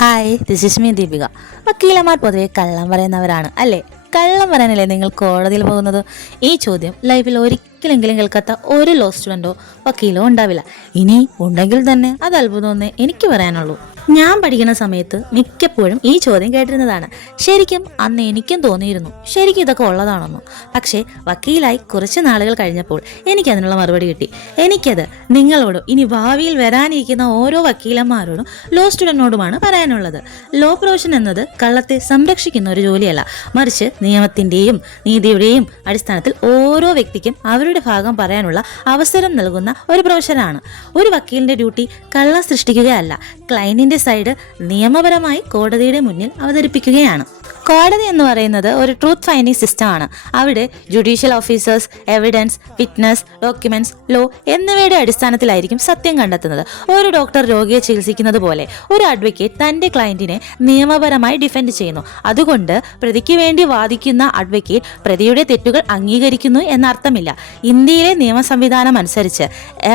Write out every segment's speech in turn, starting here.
Hi, this is me Deepika. വക്കീലന്മാർ പൊതുവെ കള്ളം പറയുന്നവരാണ് അല്ലേ? കള്ളം പറയാനല്ലേ നിങ്ങൾ കോടതിയിൽ പോകുന്നത്? ഈ ചോദ്യം ലൈഫിൽ ഒരിക്കലെങ്കിലും കേൾക്കാത്ത ഒരു ലോ സ്റ്റുഡൻറ്റോ വക്കീലോ ഉണ്ടാവില്ല. ഇനി ഉണ്ടെങ്കിൽ തന്നെ അത് അത്ഭുതമെന്നേ എനിക്ക് പറയാനുള്ളൂ. ഞാൻ പഠിക്കുന്ന സമയത്ത് മിക്കപ്പോഴും ഈ ചോദ്യം കേട്ടിരുന്നതാണ്. ശരിക്കും അന്ന് എനിക്കും തോന്നിയിരുന്നു ശരിക്കും ഇതൊക്കെ ഉള്ളതാണെന്നു. പക്ഷേ വക്കീലായി കുറച്ച് നാളുകൾ കഴിഞ്ഞപ്പോൾ എനിക്കതിനുള്ള മറുപടി കിട്ടി. എനിക്കത് നിങ്ങളോടും ഇനി ഭാവിയിൽ വരാനിരിക്കുന്ന ഓരോ വക്കീലന്മാരോടും ലോ സ്റ്റുഡൻറ്റിനോടുമാണ് പറയാനുള്ളത്. ലോ പ്രൊഫഷൻ എന്നത് കള്ളത്തെ സംരക്ഷിക്കുന്ന ഒരു ജോലിയല്ല, മറിച്ച് നിയമത്തിൻ്റെയും നീതിയുടെയും അടിസ്ഥാനത്തിൽ ഓരോ വ്യക്തിക്കും അവരുടെ ഭാഗം പറയാനുള്ള അവസരം നൽകുന്ന ഒരു പ്രൊഫഷനാണ്. ഒരു വക്കീലിൻ്റെ ഡ്യൂട്ടി കള്ളം സൃഷ്ടിക്കുകയല്ല, ക്ലയൻറ്റിൻ്റെ സൈഡ് നിയമപരമായി കോടതിയുടെ മുന്നിൽ അവതരിപ്പിക്കുകയാണ്. കോടതി എന്ന് പറയുന്നത് ഒരു ട്രൂത്ത് ഫൈൻഡിങ് സിസ്റ്റമാണ്. അവിടെ judicial officers evidence, witness, documents, law എന്നിവയുടെ അടിസ്ഥാനത്തിലായിരിക്കും സത്യം കണ്ടെത്തുന്നത്. ഒരു ഡോക്ടർ രോഗിയെ ചികിത്സിക്കുന്നത് പോലെ ഒരു അഡ്വക്കേറ്റ് തന്റെ ക്ലയന്റിനെ നിയമപരമായി ഡിഫെൻഡ് ചെയ്യുന്നു. അതുകൊണ്ട് പ്രതിക്ക് വേണ്ടി വാദിക്കുന്ന അഡ്വക്കേറ്റ് പ്രതിയുടെ തെറ്റുകൾ അംഗീകരിക്കുന്നു എന്നർത്ഥമില്ല. ഇന്ത്യയിലെ നിയമ സംവിധാനം അനുസരിച്ച്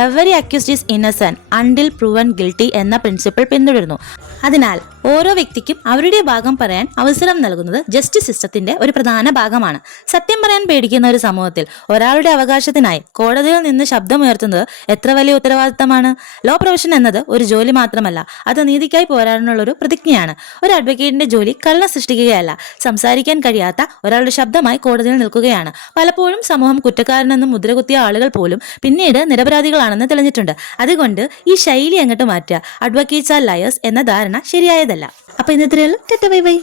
every accused is Innocent until proven guilty എന്ന പ്രിൻസിപ്പിൾ പിന്തുടരുന്നു. അതിനാൽ ഓരോ വ്യക്തിക്കും അവരുടെ ഭാഗം പറയാൻ അവസരം നൽകുന്നത് ജസ്റ്റിസ് സിസ്റ്റത്തിന്റെ ഒരു പ്രധാന ഭാഗമാണ്. സത്യം പറയാൻ പേടിക്കുന്ന ഒരു സമൂഹത്തിൽ ഒരാളുടെ അവകാശത്തിനായി കോടതിയിൽ നിന്ന് ശബ്ദമുയർത്തുന്നത് എത്ര വലിയ ഉത്തരവാദിത്തമാണ്. ലോ പ്രൊഫഷൻ എന്നത് ഒരു ജോലി മാത്രമല്ല, അത് നീതിക്കായി പോരാടാനുള്ള ഒരു പ്രതിജ്ഞയാണ്. ഒരു അഡ്വക്കേറ്റിന്റെ ജോലി കള്ളം സൃഷ്ടിക്കുകയല്ല, സംസാരിക്കാൻ കഴിയാത്ത ഒരാളുടെ ശബ്ദമായി കോടതിയിൽ നിൽക്കുകയാണ്. പലപ്പോഴും സമൂഹം കുറ്റക്കാരനെന്ന് മുദ്രകുത്തിയ ആളുകൾ പോലും പിന്നീട് നിരപരാധികളാണെന്ന് തെളിഞ്ഞിട്ടുണ്ട്. അതുകൊണ്ട് ഈ ശൈലി അങ്ങോട്ട് മാറ്റുക. അഡ്വക്കേറ്റ്സ് ആർ ലയേഴ്സ് എന്ന ധാരണ ശരിയായതല്ല. അപ്പൊ ഇന്നത്രയുള്ളൂ. Bye bye.